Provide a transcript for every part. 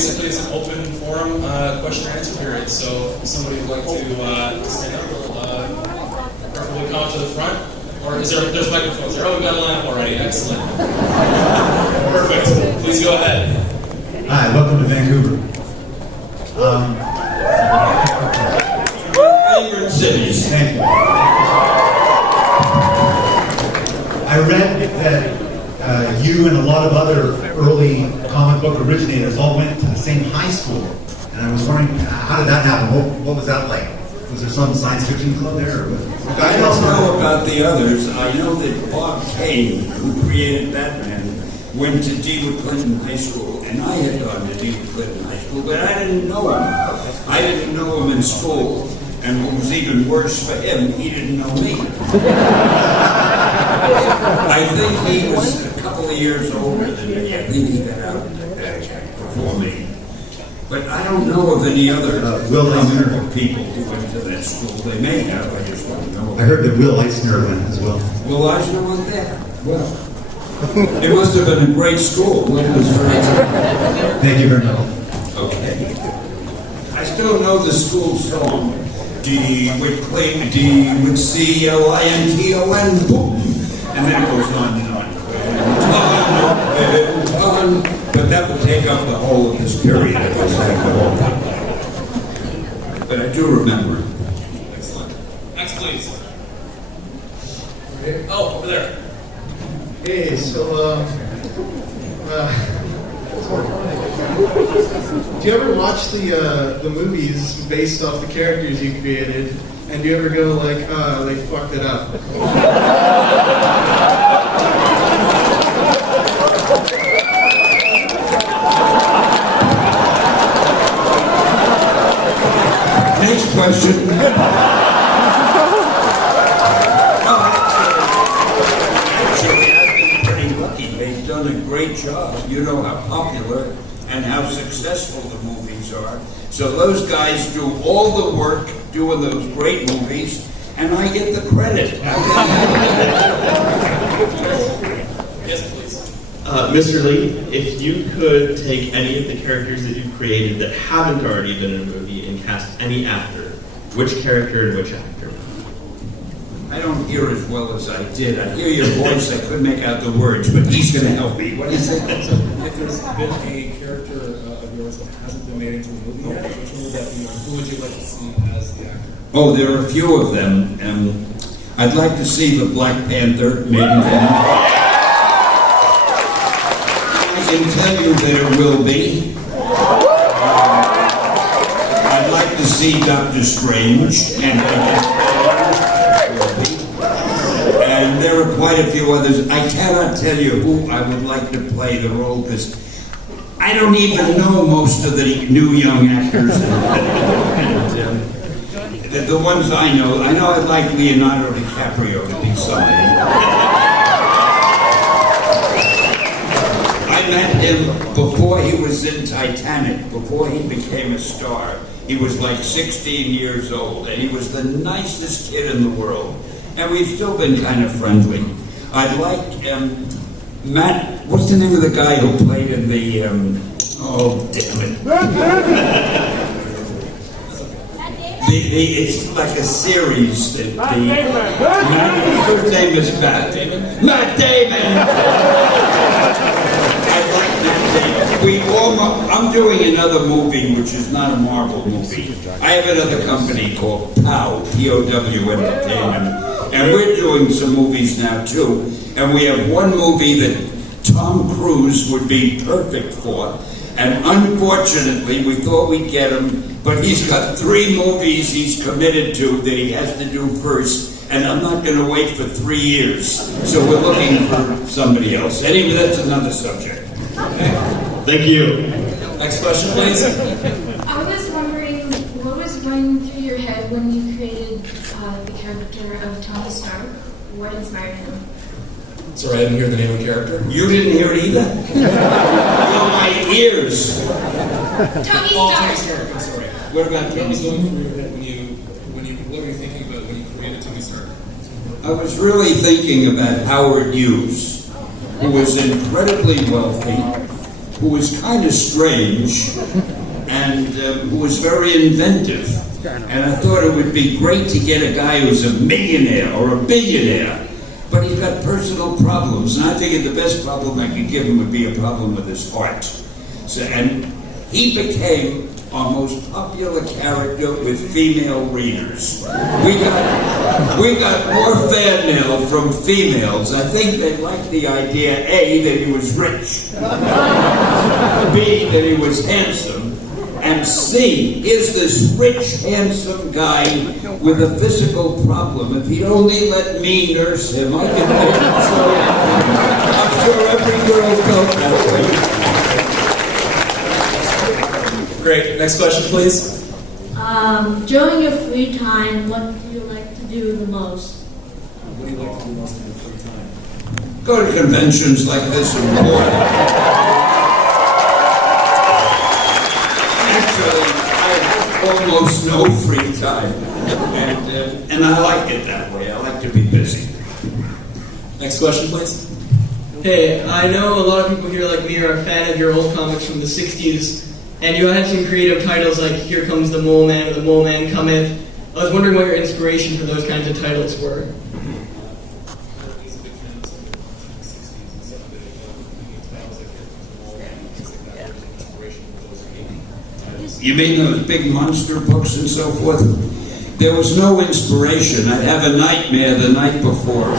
basically it's an open forum question and answer period. So if somebody would like to stand up, preferably come to the front. Or is there's microphones there? Oh, we've got a lineup already. Excellent. Perfect. Please go ahead. Hi, welcome to Vancouver. Favorite cities. Thank you. I read that you and a lot of other early comic book originators all went to the same high school. And I was wondering, how did that happen? What was that like? Was there some science fiction club there? Or what? I don't know about the others. I know that Bob Kane, who created Batman, went to DeWitt Clinton High School, and I had gone to DeWitt Clinton High School, but I didn't know him. I didn't know him in school, and what was even worse for him, he didn't know me. I think he was a couple of years older than me. I think he got out before me. But I don't know of any other Will Eisner people who went to that school. They may have, I just don't know. I heard that Will Eisner went as well. Will Eisner went there? Well, it must have been a great school. It was very Thank you very much. okay. I still know the school song. DeWitt CLINTON, boom. And then it goes on and on. But that would take up the whole of this period if I sang the whole thing. But I do remember it. Excellent. Next, please. Oh, over there. Hey, so, do you ever watch the movies based off the characters you created, and do you ever go like, they fucked it up? Next question. Actually, I've been pretty lucky. They've done a great job. You know how popular and how successful the movies are. So those guys do all the work doing those great movies, and I get the credit. Yes, please. Mr. Lee, if you could take any of the characters that you've created that haven't already been in a movie and cast any actor, which character and which actor? I don't hear as well as I did. I hear your voice. I couldn't make out the words, but he's going to help me. What is it? So, if there's been a character of yours that hasn't been made into a movie yet, which one would that be? Who would you like to see as the actor? Oh, there are a few of them. I'd like to see the Black Panther made into a movie. I can tell you that it will be. I'd like to see Doctor Strange, and there are quite a few others. I cannot tell you who I would like to play the role, because I don't even know most of the new young actors. The ones I know I'd like Leonardo DiCaprio to be somebody. I met him before he was in Titanic, before he became a star. He was like 16 years old, and he was the nicest kid in the world. And we've still been kind of friendly. I'd like Matt, what's the name of the guy who played in the, oh, damn it. It's like a series that whose name is Matt Damon? Matt Damon! I like Matt Damon. I'm doing another movie which is not a Marvel movie. I have another company called POW, P-O-W Entertainment. And we're doing some movies now too. And we have one movie that Tom Cruise would be perfect for. And unfortunately, we thought we'd get him, but he's got 3 movies he's committed to that he has to do first, and I'm not going to wait for 3 years. So we're looking for somebody else. Anyway, that's another subject. Thank you. Next question, please. I was wondering, what was going through your head when you created the character of Tony Stark? What inspired him? Sorry, I didn't hear the name of the character. You didn't hear it either? Oh, my ears. Tony Oh, Stark. Tony Stark, I'm sorry. What about What was Tony? going through your head what were you thinking about when you created Tony Stark? I was really thinking about Howard Hughes, who was incredibly wealthy, who was kind of strange and who was very inventive. And I thought it would be great to get a guy who's a millionaire or a billionaire, but he's got personal problems. And I figured the best problem I could give him would be a problem with his heart. So, and he became our most popular character with female readers. We got more fan mail from females. I think they liked the idea, A, that he was rich, B, that he was handsome, and C, is this rich, handsome guy with a physical problem. If he'd only let me nurse him, I could make him so happy. I'm sure every girl felt that way. Great. Next question, please. During your free time, what do you like to do the most? What do you like to do most in your free time? Go to conventions like this in Florida. Actually, I have almost no free time, and I like it that way. I like to be busy. Next question, please. Hey, I know a lot of people here like me are a fan of your old comics from the 60s, and you had some creative titles like Here Comes the Mole Man or The Mole Man Cometh. I was wondering what your inspiration for those kinds of titles were. You mean those big monster books and so forth? There was no inspiration. I'd have a nightmare the night before.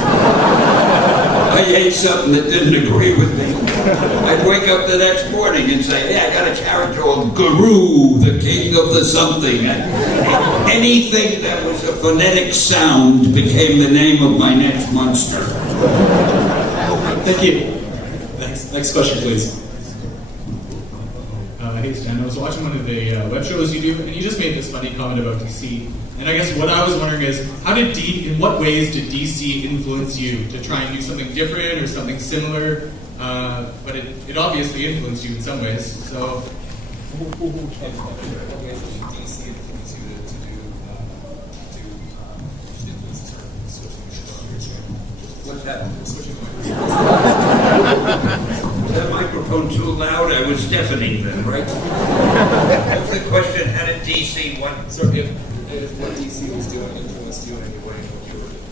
I ate something that didn't agree with me. I'd wake up the next morning and say, hey, I got a character called Guru, the king of the something. Anything that was a phonetic sound became the name of my next monster. Thank you. Next question, please. Hey Stan, I was watching one of the web shows you do, and you just made this funny comment about DC. And I guess what I was wondering is, in what ways did DC influence you to try and do something different or something similar? But it obviously influenced you in some ways. So, What's that? Was that microphone too loud? I was deafening then, right? That was the question. How did DC If what DC was doing influenced you in any way, what you were doing?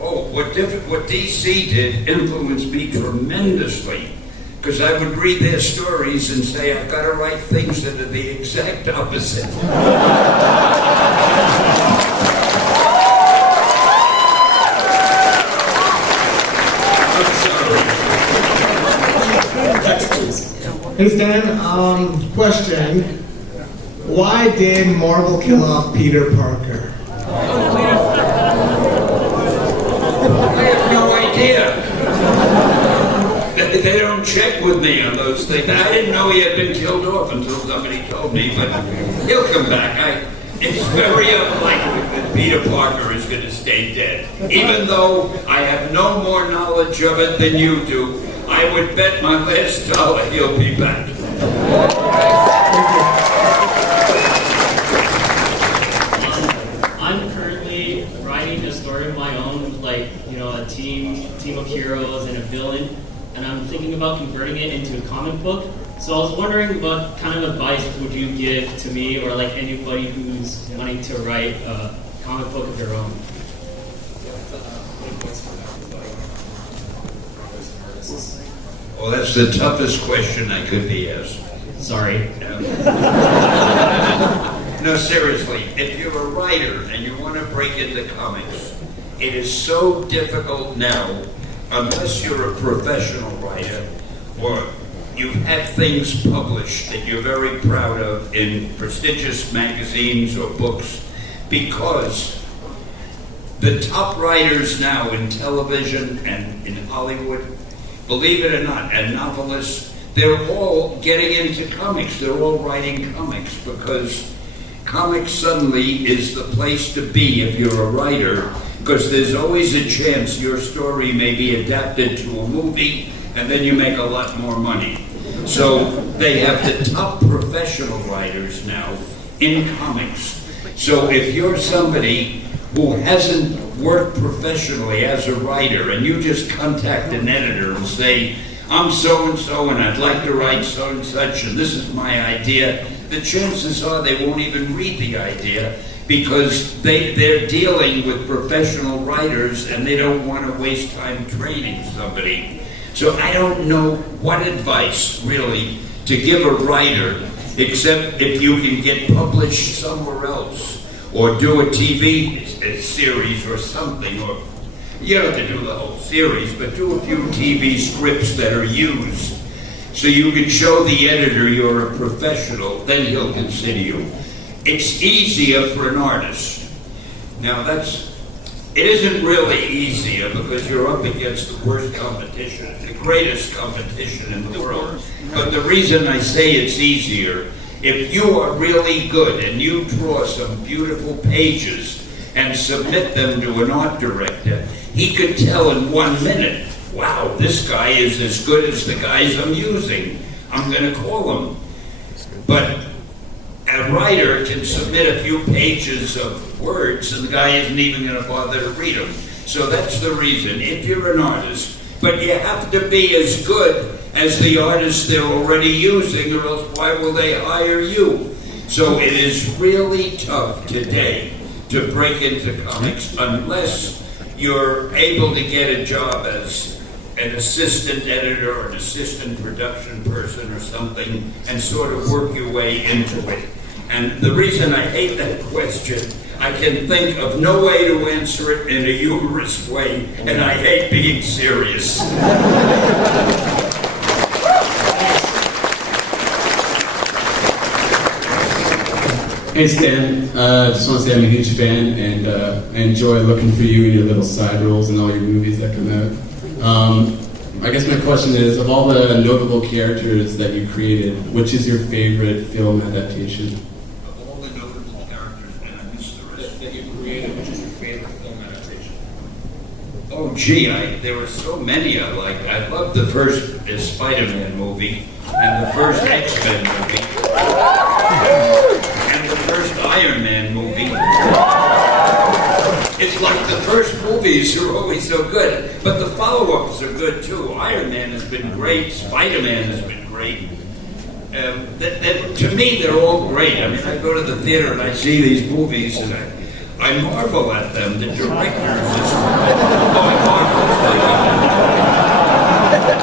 Oh, what DC did influenced me tremendously. Because I would read their stories and say, I've got to write things that are the exact opposite. Hey Stan, question. Why did Marvel kill off Peter Parker? I have no idea. They don't check with me on those things. I didn't know he had been killed off until somebody told me, but he'll come back. It's very unlikely that Peter Parker is going to stay dead. Even though I have no more knowledge of it than you do, I would bet my last dollar he'll be back. I'm currently writing a story of my own with a team of heroes and a villain, and I'm thinking about converting it into a comic book. So I was wondering what kind of advice would you give to me or anybody who's wanting to write a comic book of their own? Well, that's the toughest question I could be asked. Sorry. No, seriously, if you're a writer and you want to break into comics, it is so difficult now, unless you're a professional writer or you've had things published that you're very proud of in prestigious magazines or books, because the top writers now in television and in Hollywood, believe it or not, and novelists, they're all getting into comics. They're all writing comics because comics suddenly is the place to be if you're a writer, because there's always a chance your story may be adapted to a movie and then you make a lot more money. So they have the top professional writers now in comics. So if you're somebody who hasn't worked professionally as a writer and you just contact an editor and say, I'm so-and-so and I'd like to write so and such and this is my idea, the chances are they won't even read the idea because they're dealing with professional writers and they don't want to waste time training somebody. So I don't know what advice really to give a writer except if you can get published somewhere else or do a TV series or something, or you don't have to do the whole series, but do a few TV scripts that are used so you can show the editor you're a professional, then he'll consider you. It's easier for an artist. Now it isn't really easier because you're up against the worst competition, the greatest competition in the world. But the reason I say it's easier, if you are really good and you draw some beautiful pages and submit them to an art director, he could tell in 1 minute, wow, this guy is as good as the guys I'm using. I'm going to call him. But a writer can submit a few pages of words and the guy isn't even going to bother to read them. So that's the reason, if you're an artist. But you have to be as good as the artist they're already using, or else why will they hire you? So it is really tough today to break into comics unless you're able to get a job as an assistant editor or an assistant production person or something and sort of work your way into it. And the reason I hate that question, I can think of no way to answer it in a humorous way, and I hate being serious. Hey Stan, just want to say I'm a huge fan and I enjoy looking for you in your little side roles in all your movies that come out. I guess my question is, of all the notable characters that you created, which is your favorite film adaptation? Of all the notable characters, and I missed the rest. That you created, which is your favorite film adaptation? Oh gee, there were so many I liked. I loved the first Spider-Man movie and the first X-Men movie. And the first Iron Man movie. It's like the first movies are always so good, but the follow-ups are good too. Iron Man has been great, Spider-Man has been great. To me, they're all great. I mean, I go to the theater and I see these movies and I marvel at them. The directors just, I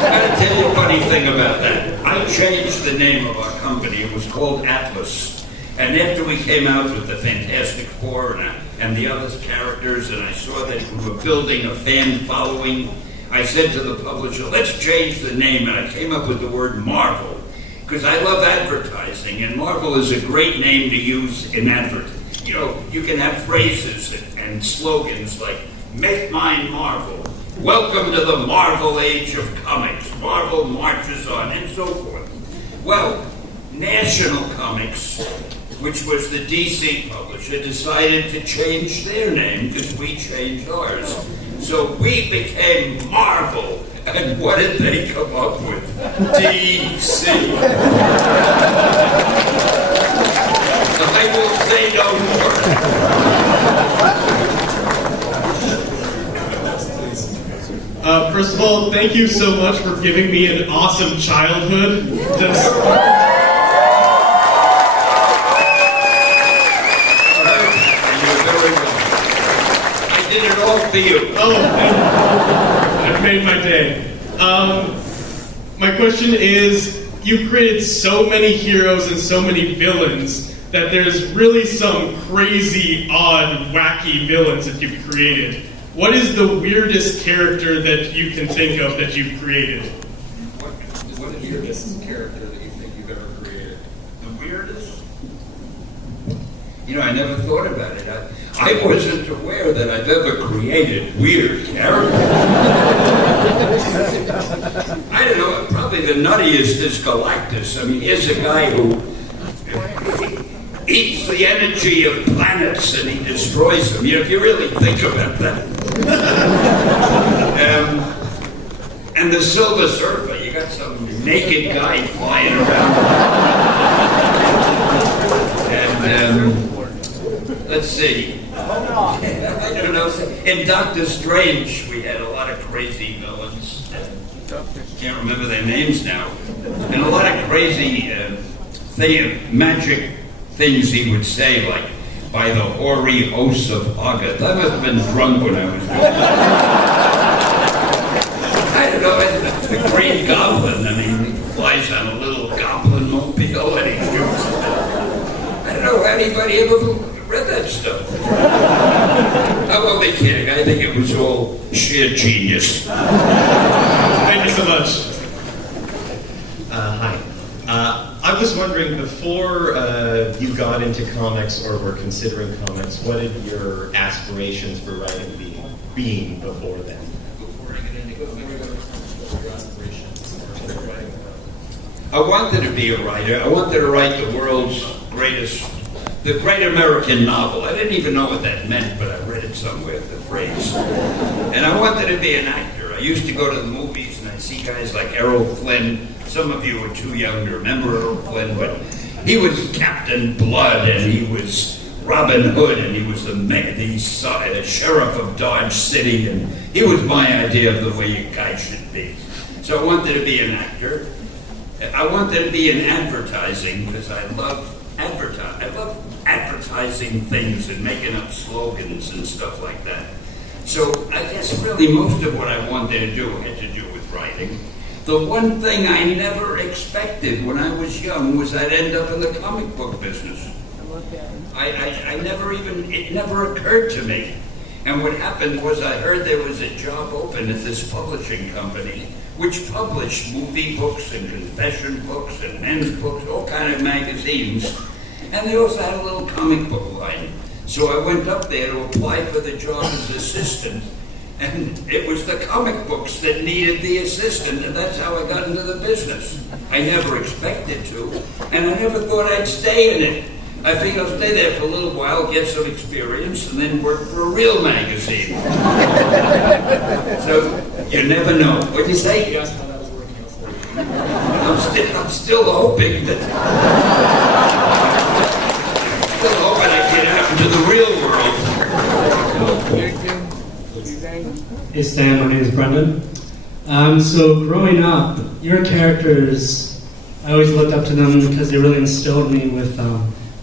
gotta tell you a funny thing about that. I changed the name of our company. It was called Atlas. And after we came out with the Fantastic Four and the other characters, and I saw that we were building a fan following, I said to the publisher, let's change the name. And I came up with the word Marvel, because I love advertising, and Marvel is a great name to use in advertising. You know, you can have phrases and slogans like, make mine Marvel, welcome to the Marvel age of comics, Marvel marches on, and so forth. Well, National Comics, which was the DC publisher, decided to change their name because we changed ours. So we became Marvel. And what did they come up with? DC. I will say no more. First of all, thank you so much for giving me an awesome childhood. I did it all for you. Oh, that made my day. My question is, you've created so many heroes and so many villains that there's really some crazy, odd, wacky villains that you've created. What is the weirdest character that you can think of that you've created? What is the weirdest character that you think you've ever created? The weirdest? You know, I never thought about it. I wasn't aware that I've ever created weird characters. I don't know, probably the nuttiest is Galactus. I mean, here's a guy who eats the energy of planets and he destroys them. You know, if you really think about that. And the Silver Surfer, you got some naked guy flying around. And let's see. I don't know. In Doctor Strange, we had a lot of crazy villains. can't remember their names now, and a lot of crazy magic things he would say, like, by the hoary hosts of August. I must have been drunk when I was doing that. I don't know, the Green Goblin, I mean, he flies on a little goblin mobile and he shoots. I don't know, anybody ever read that stuff? I'm only kidding, I think it was all sheer genius. Thank you so much. Hi. I was wondering, before you got into comics or were considering comics, what had your aspirations for writing been before then? I wanted to be a writer. I wanted to write the world's the great American novel. I didn't even know what that meant, but I read it somewhere, the phrase. And I wanted to be an actor. I used to go to the movies and I'd see guys like Errol Flynn. Some of you are too young to remember Errol Flynn, but he was Captain Blood and he was Robin Hood and he was the sheriff of Dodge City, and he was my idea of the way a guy should be. So I wanted to be an actor. I wanted to be in advertising because I love advertising. I love advertising things and making up slogans and stuff like that. So I guess really most of what I wanted to do had to do with writing. The one thing I never expected when I was young was I'd end up in the comic book business. It never occurred to me. And what happened was I heard there was a job open at this publishing company which published movie books and confession books and men's books, all kind of magazines. And they also had a little comic book line. So I went up there to apply for the job as assistant. And it was the comic books that needed the assistant, and that's how I got into the business. I never expected to, and I never thought I'd stay in it. I figured I'll stay there for a little while, get some experience, and then work for a real magazine. So, you never know. What'd you say? You asked how that was working out for you. I'm still hoping that... still hoping I get out into the real world. Hey Stan, my name is Brendan. So growing up, your characters, I always looked up to them because they really instilled me with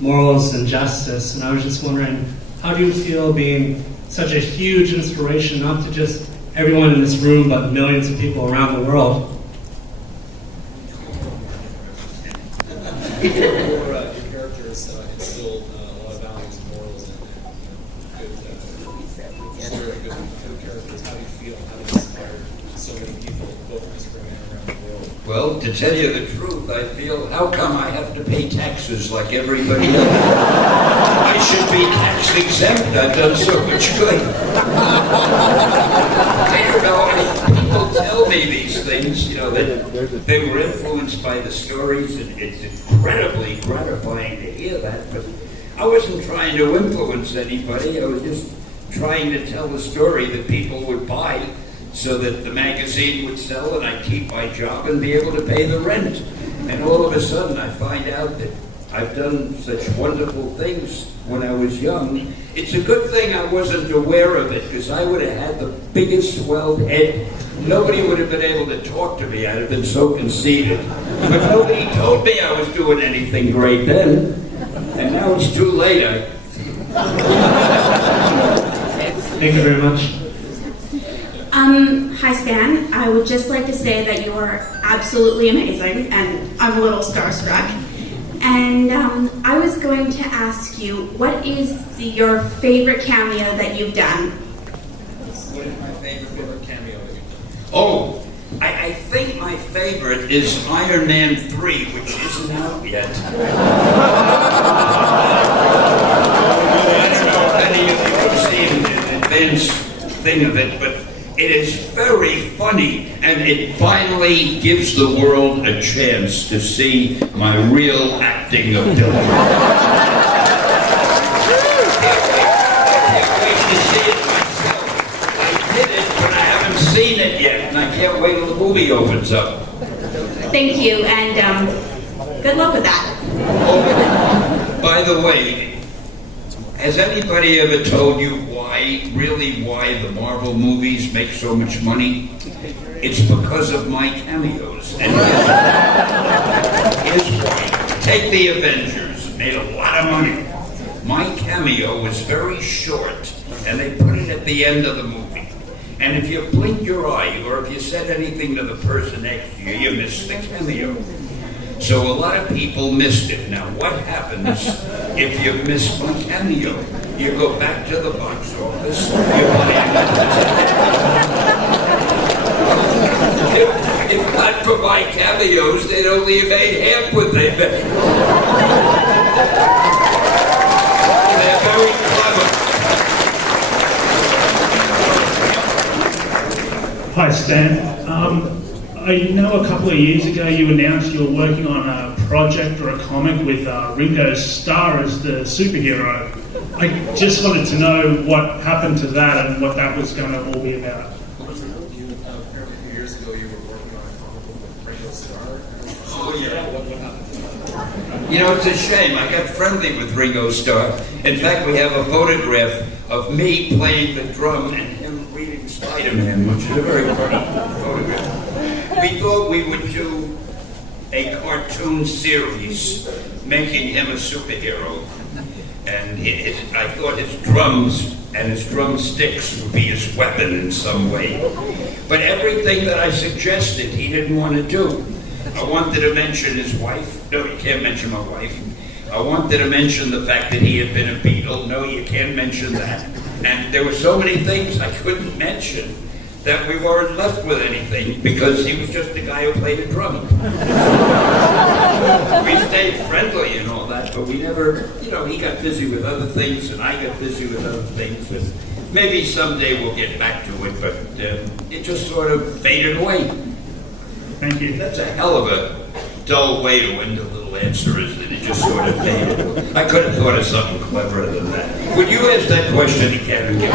morals and justice. And I was just wondering, how do you feel being such a huge inspiration, not to just everyone in this room, but millions of people around the world? Your characters instilled a lot of values and morals and good characters. How do you feel having inspired so many people, both in this room and around the world? Well, to tell you the truth, I feel, how come I have to pay taxes like everybody else? I should be tax exempt. I've done so much good. I don't know. People tell me these things, you know, that they were influenced by the stories, and it's incredibly gratifying to hear that, but I wasn't trying to influence anybody. I was just trying to tell a story that people would buy so that the magazine would sell and I'd keep my job and be able to pay the rent. And all of a sudden I find out that I've done such wonderful things when I was young. It's a good thing I wasn't aware of it, because I would have had the biggest swelled head. Nobody would have been able to talk to me. I'd have been so conceited. But nobody told me I was doing anything great then. And now it's too late. Thank you very much. Hi Stan, I would just like to say that you are absolutely amazing, and I'm a little starstruck. And I was going to ask you, what is your favorite cameo that you've done? What is my favorite cameo that you've done? Oh, I think my favorite is Iron Man 3, which isn't out yet. Many of you have seen an advanced thing of it, but it is very funny, and it finally gives the world a chance to see my real acting ability. Can't wait to see it myself. I did it, but I haven't seen it yet, and I can't wait till the movie opens up. Thank you, and good luck with that. Oh, by the way, has anybody ever told you why the Marvel movies make so much money? It's because of my cameos. And here's why. Take the Avengers, made a lot of money. My cameo was very short, and they put it at the end of the movie. And if you blink your eye, or if you said anything to the person next to you, you missed the cameo. So a lot of people missed it. Now, what happens if you miss my cameo? You go back to the box office, you buy If not for my cameos, they'd only have made half what they made. They're very clever. Hi, Stan. I know a couple of years ago you announced you were working on a project or a comic with Ringo Starr as the superhero. I just wanted to know what happened to that and what that was going to all be about. You know, it's a shame. I got friendly with Ringo Starr. In fact, we have a photograph of me playing the drum and him reading Spider-Man, which is a very funny photograph. We thought we would do a cartoon series making him a superhero. And I thought his drums and his drumsticks would be his weapon in some way. But everything that I suggested, he didn't want to do. I wanted to mention his wife. No, you can't mention my wife. I wanted to mention the fact that he had been a Beatle. No, you can't mention that. And there were so many things I couldn't mention that we weren't left with anything because he was just a guy who played a drum. We stayed friendly and all that, but we never, you know, he got busy with other things and I got busy with other things. And maybe someday we'll get back to it, but it just sort of faded away. Thank you. That's a hell of a dull way to end a little answer, isn't it? It just sort of faded. I could have thought of something cleverer than that. Would you ask that question again and give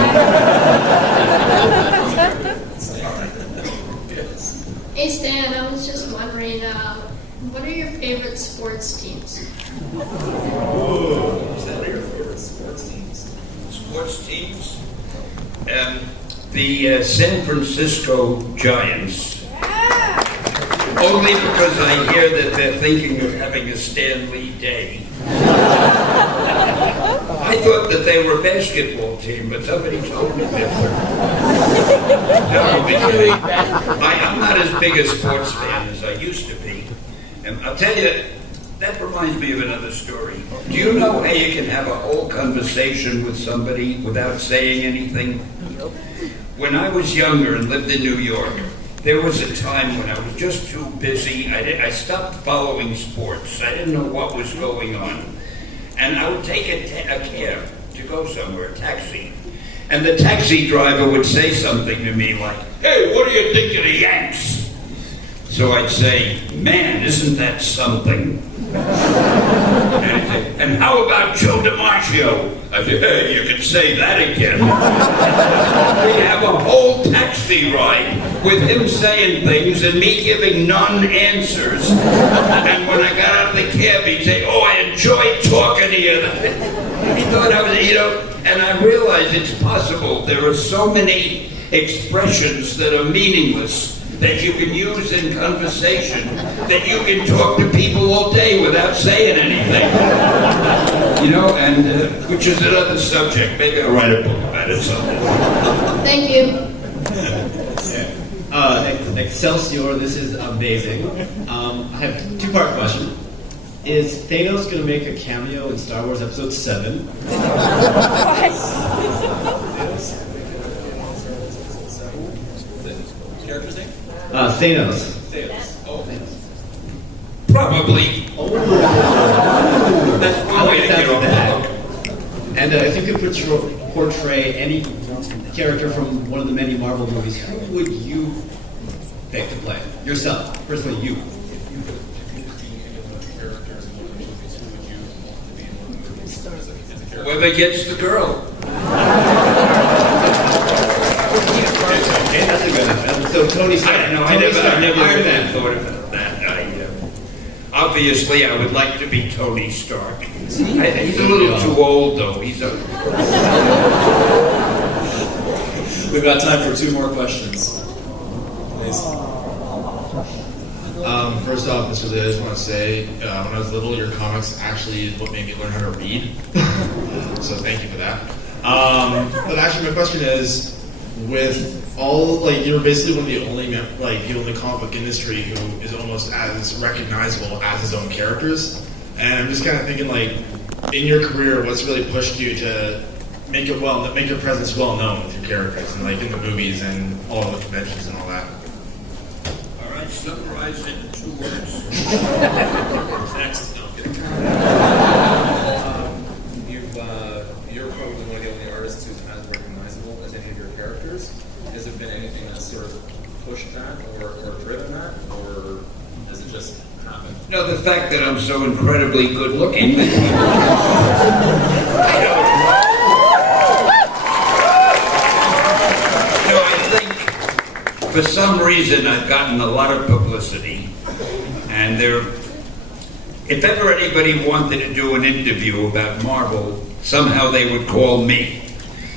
Hey Stan, I was just wondering, what are your favorite sports teams? What are your favorite sports teams? Sports teams? The San Francisco Giants. Only because I hear that they're thinking of having a Stan Lee Day. I thought that they were a basketball team, but somebody told me different. No, I'm kidding. I'm not as big a sports fan as I used to be. And I'll tell you, that reminds me of another story. Do you know how you can have a whole conversation with somebody without saying anything? When I was younger and lived in New York, there was a time when I was just too busy. I stopped following sports. I didn't know what was going on. And I would take a cab to go somewhere, a taxi. And the taxi driver would say something to me like, "Hey, what do you think of the Yanks?" So I'd say, "Man, isn't that something?" And he'd say, "And how about Joe DiMaggio?" I said, "Hey, you can say that again." We have a whole taxi ride with him saying things and me giving non-answers. And when I got out of the cab, he'd say, "Oh, I enjoyed talking to you." He thought I was, you know, and I realized it's possible. There are so many expressions that are meaningless that you can use in conversation, that you can talk to people all day without saying anything. You know, and which is another subject. Maybe I'll write a book about it someday. Thank you. Excelsior, this is amazing. I have a two-part question. Is Thanos going to make a cameo in Star Wars Episode 7? Character's name? Thanos. Oh, probably. That's one way to get off the hook. And if you could portray any character from one of the many Marvel movies, who would you pick to play? Yourself. Personally, you. Whoever gets the girl. That's a good one. So Tony Stark. I never really thought of that. Obviously, I would like to be Tony Stark. He's a little too old, though. We've got time for two more questions. please. First off, Mr. Lee, I just want to say, when I was little, your comics actually is what made me learn how to read. So thank you for that. But actually, my question is, with all, like, you're basically one of the only people in the comic book industry who is almost as recognizable as his own characters. And I'm just kind of thinking, like, in your career, what's really pushed you to make your presence well known with your characters, and like in the movies and all the conventions and all that? All right, summarize it in 2 words. Next. No, I'm kidding. You're probably one of the only artists who's as recognizable as any of your characters. Has there been anything that's sort of pushed that or driven that, or has it just happened? No, the fact that I'm so incredibly good looking. For some reason, I've gotten a lot of publicity, and if ever anybody wanted to do an interview about Marvel, somehow they would call me.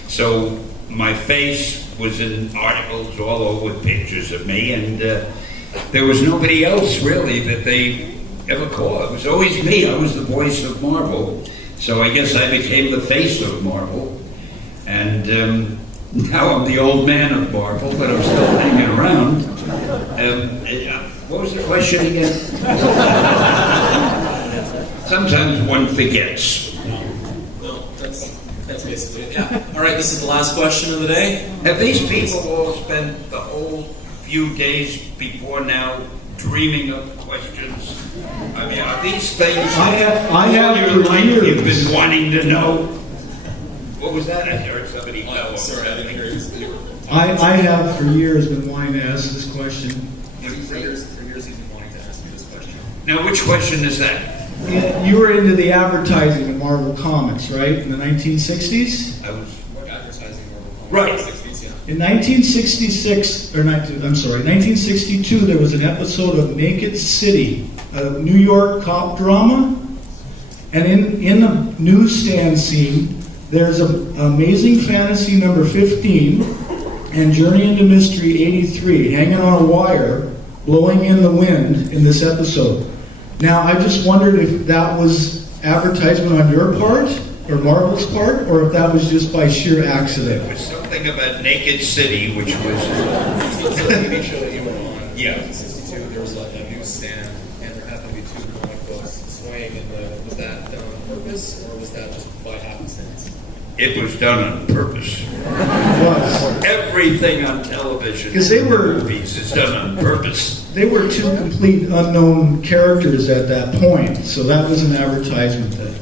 So my face was in articles all over with pictures of me, and there was nobody else really that they ever called. It was always me. I was the voice of Marvel, so I guess I became the face of Marvel, and now I'm the old man of Marvel, but I'm still hanging around. What was the question again? Sometimes one forgets. No, that's basically it. Yeah. All right, this is the last question of the day. Have these people all spent the whole few days before now dreaming up questions? I mean, are these things I have all your for life years. you've been wanting to know? What was that? I heard somebody tell. Sorry, I didn't hear you. I have for years been wanting to ask this question. For years he's been wanting to ask you this question. Now, which question is that? You were into the advertising of Marvel Comics, right? In the 1960s? I was. What advertising Marvel Right. Comics? 60s, yeah. In 1962, there was an episode of Naked City, a New York cop drama. And in the newsstand scene, there's Amazing Fantasy number 15 and Journey into Mystery 83 hanging on a wire, blowing in the wind in this episode. Now, I just wondered if that was advertisement on your part, or Marvel's part, or if that was just by sheer accident. There was something about Naked City, which was... The TV show that you were on, Yeah. in 1962, there was like a newsstand, and there happened to be 2 comic books swaying in was that done on purpose, or was that just by happenstance? It was done on purpose. Everything on television, Because they were- movies, is done on purpose. They were 2 complete unknown characters at that point, so that was an advertisement thing.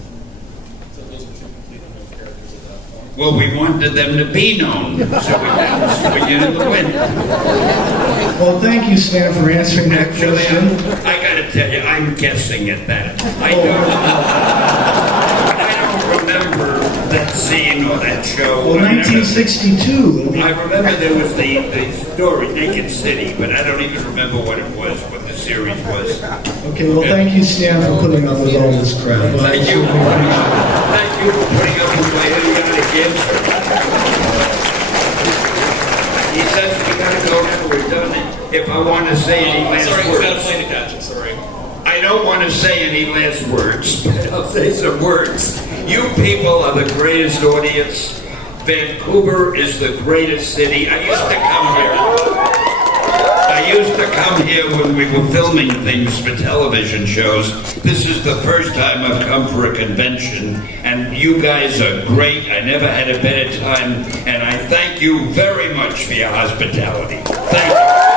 So those are 2 complete unknown characters at that point. Well, we wanted them to be known, so we didn't swing it in the wind. Well, thank you, Stan, for answering that Actually, question. I gotta tell you, I'm guessing at that. I don't remember that scene or that show. Well, 1962. I remember there was the story, Naked City, but I don't even remember what it was, what the series was. Okay, well, thank you, Stan, for putting up with all this crap. Thank you. Thank you for putting up with my idiotic answer. He says we gotta go now, we're done. If I want to say any last Sorry, words. he's got a plane to catch. I'm sorry. I don't want to say any last words, but I'll say some words. You people are the greatest audience. Vancouver is the greatest city. I used to come here when we were filming things for television shows. This is the first time I've come for a convention, and you guys are great. I never had a better time, and I thank you very much for your hospitality. Thank you.